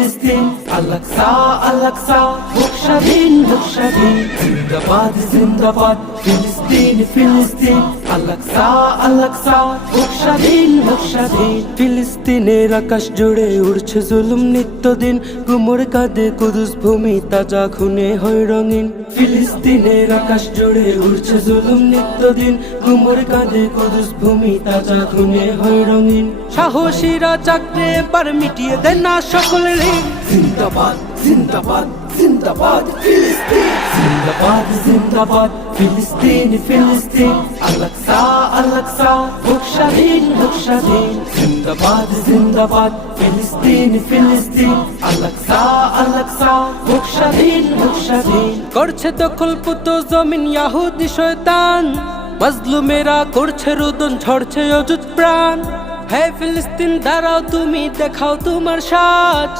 ফিলিস্তিন Al Aqsa Al Aqsa হোক স্বাধীন হোক স্বাধীন জিন্দাবাদ জিন্দাবাদ ফিলিস্তিন ফিলিস্তিন আল-আকসা আল-আকসা হোক স্বাধীন হোক স্বাধীন ফিলিস্তিনের আকাশ জুড়ে উড়ছে জুলুম নিত্যদিন গুমর কাঁদে কুদুস ভূমি তাজা খুনে হয় রঙিন ফিলিস্তিনের আকাশ জুড়ে উড়ছে জুলুম নিত্যদিন গুমর কাঁদে কুদুস ভূমি তাজা খুনে হয় রঙিন সাহসীরা চাকরে এবার মিটিয়ে দেন না সকল ঋণ জিন্দাবাদ জিন্দাবাদ জিন্দাবাদ ফিলিস্তিন জিন্দাবাদ জিন্দাবাদ ফিলিস্তিন ফিলিস্তিন আল-আকসা আল-আকসা হোক স্বাধীন হোক স্বাধীন জিন্দাবাদ জিন্দাবাদ ফিলিস্তিন ফিলিস্তিন আল-আকসা আল-আকসা হোক স্বাধীন হোক স্বাধীন করছে দখলপুত জমিন ইহুদি শয়তান মাজলুমেরা করছে রোদন ঝরছে অযুত প্রাণ হে ফিলিস্তিন দাঁড়াও তুমি দেখাও তোমার সাজ